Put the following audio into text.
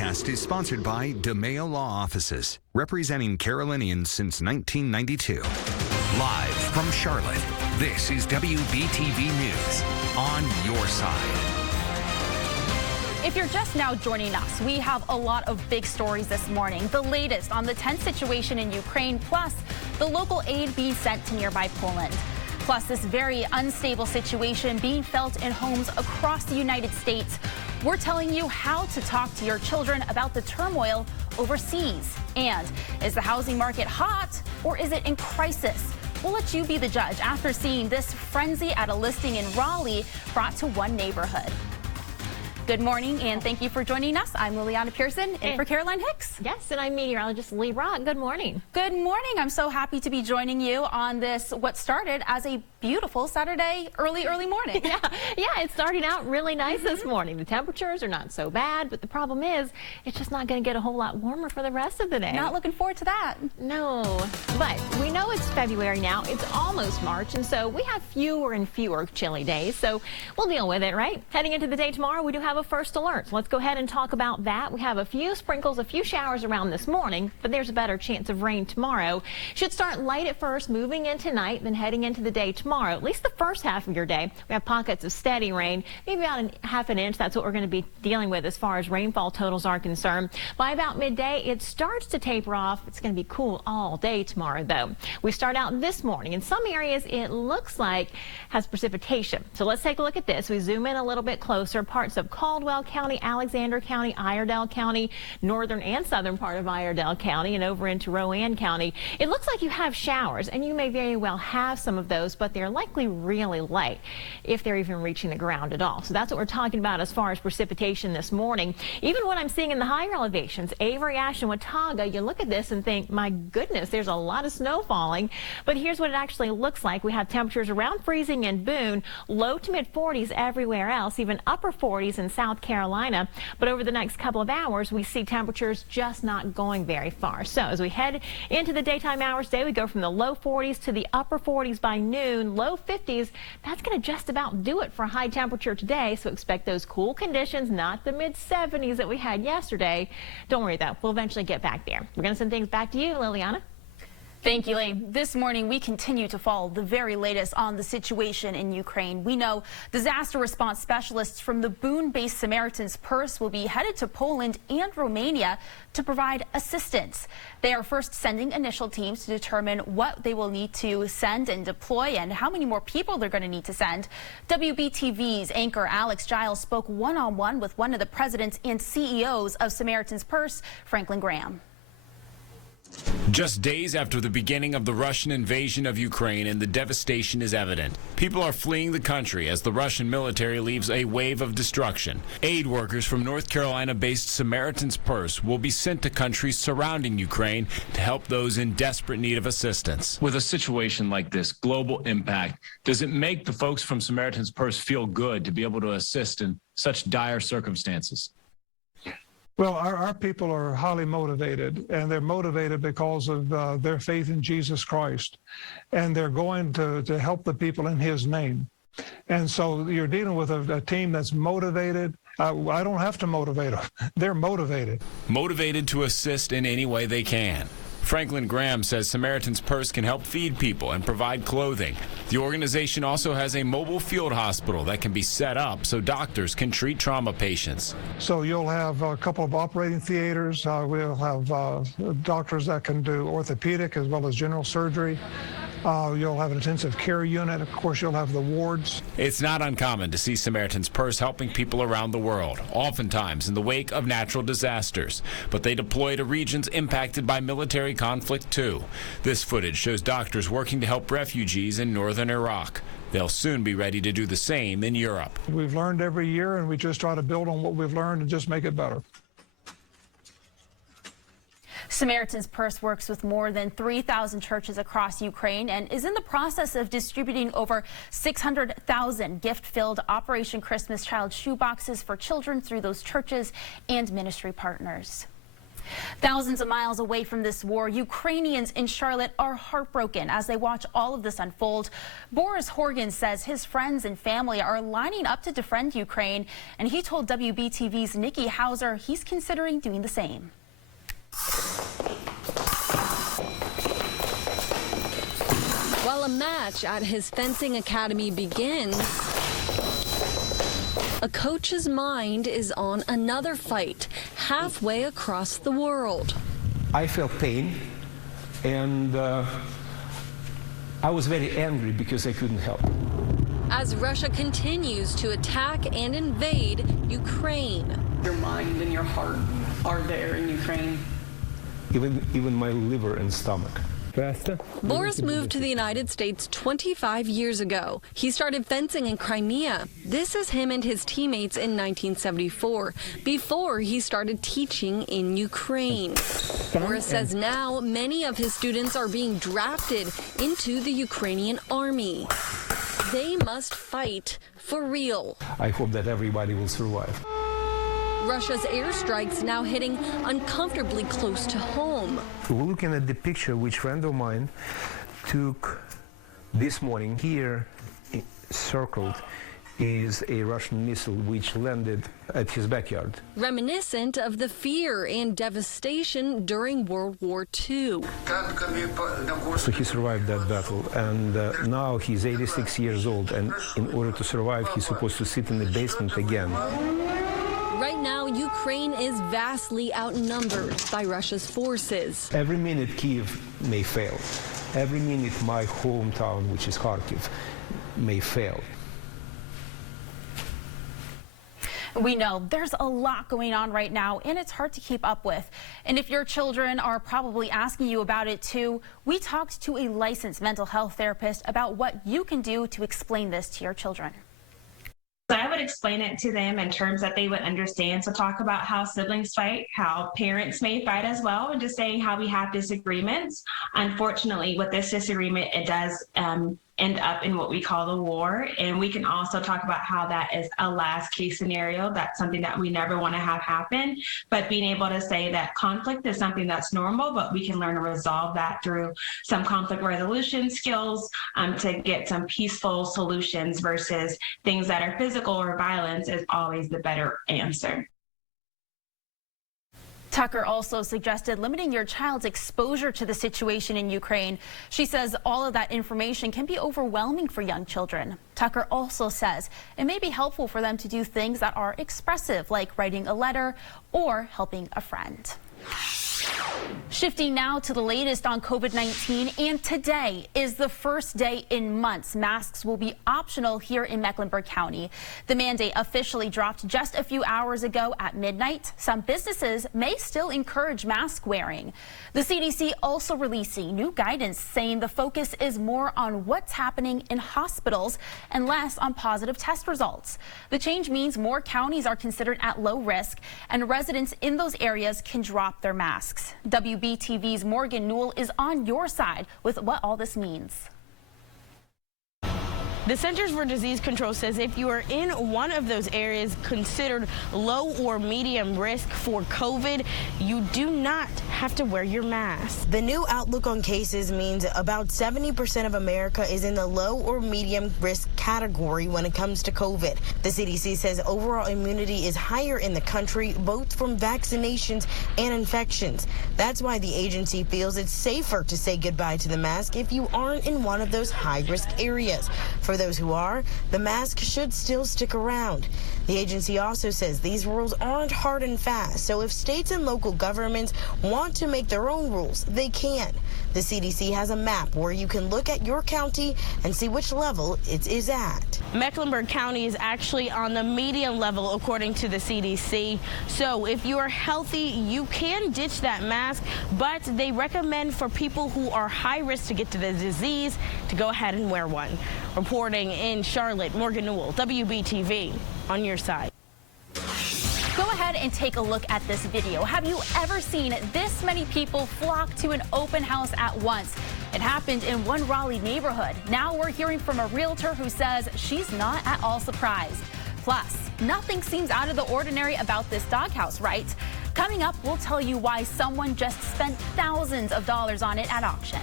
broadcast is sponsored by DeMayo Law Offices, representing Carolinians since 1992. Live from Charlotte, this is WBTV News on your side. If you're just now joining us, we have a lot of big stories this morning. The latest on the tense situation in Ukraine, plus the local aid being sent to nearby Poland. Plus this very unstable situation being felt in homes across the United States. We're telling you how to talk to your children about the turmoil overseas. And is the housing market hot or is it in crisis? We'll let you be the judge after seeing this frenzy at a listing in Raleigh brought to one neighborhood. Good morning, and thank you for joining us. I'm Lileana Pearson, in for Caroline Hicks. Yes, and I'm meteorologist Lee Rock. Good morning. Good morning. I'm so happy to be joining you on this, what started as a beautiful Saturday early morning. Yeah, it's starting out really nice this morning. The temperatures are not so bad, but the problem is it's just not going to get a whole lot warmer for the rest of the day. Not looking forward to that. No, but we know it's February now. It's almost March, and so we have fewer and fewer chilly days, so we'll deal with it, right? Heading into the day tomorrow, we do have a first alert. So let's go ahead and talk about that. We have a few sprinkles, a few showers around this morning, but there's a better chance of rain tomorrow. Should start light at first, moving in tonight, then heading into the day tomorrow. At least the first half of your day, we have pockets of steady rain, maybe about half an inch. That's what we're going to be dealing with as far as rainfall totals are concerned. By about midday, it starts to taper off. It's going to be cool all day tomorrow, though. We start out this morning. In some areas, it looks like has precipitation. So let's take a look at this. We zoom in a little bit closer. Parts of Caldwell County, Alexander County, Iredell County, northern and southern part of Iredell County, and over into Rowan County. It looks like you have showers, and you may very well have some of those, but they're likely really light, if they're even reaching the ground at all. So that's what we're talking about as far as precipitation this morning. Even what I'm seeing in the higher elevations, Avery, Ash, and Watauga, you look at this and think, my goodness, there's a lot of snow falling. But here's what it actually looks like. We have temperatures around freezing in Boone, low to mid 40s everywhere else, even upper 40s in South Carolina. But over the next couple of hours, we see temperatures just not going very far. So as we head into the daytime hours today, we go from the low 40s to the upper 40s by noon, low 50s. That's going to just about do it for high temperature today. So expect those cool conditions, not the mid 70s that we had yesterday. Don't worry though, we'll eventually get back there. We're going to send things back to you, Liliana. Thank you, Lee. This morning, we continue to follow the very latest on the situation in Ukraine. We know disaster response specialists from the Boone-based Samaritan's Purse will be headed to Poland and Romania to provide assistance. They are first sending initial teams to determine what they will need to send and deploy and how many more people they're going to need to send. WBTV's anchor Alex Giles spoke one-on-one with one of the presidents and CEOs of Samaritan's Purse, Franklin Graham. Just days after the beginning of the Russian invasion of Ukraine, and the devastation is evident. People are fleeing the country as the Russian military leaves a wave of destruction. Aid workers from North Carolina-based Samaritan's Purse will be sent to countries surrounding Ukraine to help those in desperate need of assistance. With a situation like this, global impact, does it make the folks from Samaritan's Purse feel good to be able to assist in such dire circumstances? Well, our people are highly motivated, and they're motivated because of their faith in Jesus Christ, and they're going to help the people in his name. And so you're dealing with a team that's motivated. I don't have to motivate them. They're motivated. Motivated to assist in any way they can. Franklin Graham says Samaritan's Purse can help feed people and provide clothing. The organization also has a mobile field hospital that can be set up so doctors can treat trauma patients. So you'll have a couple of operating theaters. We'll have doctors that can do orthopedic as well as general surgery. You'll have an intensive care unit. Of course, you'll have the wards. It's not uncommon to see Samaritan's Purse helping people around the world, oftentimes in the wake of natural disasters. But they deploy to regions impacted by military conflict, too. This footage shows doctors working to help refugees in northern Iraq. They'll soon be ready to do the same in Europe. We've learned every year, and we just try to build on what we've learned and just make it better. Samaritan's Purse works with more than 3,000 churches across Ukraine and is in the process of distributing over 600,000 gift-filled Operation Christmas Child shoeboxes for children through those churches and ministry partners. Thousands of miles away from this war, Ukrainians in Charlotte are heartbroken as they watch all of this unfold. Boris Horgan says his friends and family are lining up to defend Ukraine, and he told WBTV's Nikki Hauser he's considering doing the same. While a match at his fencing academy begins, a coach's mind is on another fight halfway across the world. I felt pain, and I was very angry because I couldn't help. As Russia continues to attack and invade Ukraine. Your mind and your heart are there in Ukraine. Even my liver and stomach. Boris moved to the United States 25 years ago. He started fencing in Crimea. This is him and his teammates in 1974, before he started teaching in Ukraine. Boris says now many of his students are being drafted into the Ukrainian army. They must fight for real. I hope that everybody will survive. Russia's airstrikes now hitting uncomfortably close to home. We're looking at the picture which a friend of mine took this morning. Here, circled, is a Russian missile which landed at his backyard. Reminiscent of the fear and devastation during World War II. So he survived that battle, and now he's 86 years old, and in order to survive, he's supposed to sit in the basement again. Right now, Ukraine is vastly outnumbered by Russia's forces. Every minute Kyiv may fail. Every minute my hometown, which is Kharkiv, may fail. We know there's a lot going on right now, and it's hard to keep up with. And if your children are probably asking you about it too, we talked to a licensed mental health therapist about what you can do to explain this to your children. So I would explain it to them in terms that they would understand. So talk about how siblings fight, how parents may fight as well, and just saying how we have disagreements. Unfortunately, with this disagreement, it does end up in what we call the war. And we can also talk about how that is a last case scenario. That's something that we never want to have happen. But being able to say that conflict is something that's normal, but we can learn to resolve that through some conflict resolution skills to get some peaceful solutions versus things that are physical or violence is always the better answer. Tucker also suggested limiting your child's exposure to the situation in Ukraine. She says all of that information can be overwhelming for young children. Tucker also says it may be helpful for them to do things that are expressive, like writing a letter or helping a friend. Shifting now to the latest on COVID-19, and today is the first day in months masks will be optional here in Mecklenburg County. The mandate officially dropped just a few hours ago at midnight. Some businesses may still encourage mask wearing. The CDC also releasing new guidance saying the focus is more on what's happening in hospitals and less on positive test results. The change means more counties are considered at low risk, and residents in those areas can drop their masks. WBTV's Morgan Newell is on your side with what all this means. The Centers for Disease Control says if you are in one of those areas considered low or medium risk for COVID, you do not have to wear your mask. The new outlook on cases means about 70% of America is in the low or medium risk category when it comes to COVID. The CDC says overall immunity is higher in the country, both from vaccinations and infections. That's why the agency feels it's safer to say goodbye to the mask if you aren't in one of those high-risk areas. For those who are, the mask should still stick around. The agency also says these rules aren't hard and fast, so if states and local governments want to make their own rules, they can. The CDC has a map where you can look at your county and see which level it is at. Mecklenburg County is actually on the medium level according to the CDC. So if you are healthy, you can ditch that mask, but they recommend for people who are high risk to get to the disease to go ahead and wear one. Reporting in Charlotte, Morgan Newell, WBTV, on your side. Go ahead and take a look at this video. Have you ever seen this many people flock to an open house at once? It happened in one Raleigh neighborhood. Now we're hearing from a realtor who says she's not at all surprised. Plus, nothing seems out of the ordinary about this doghouse, right? Coming up, we'll tell you why someone just spent thousands of dollars on it at auction.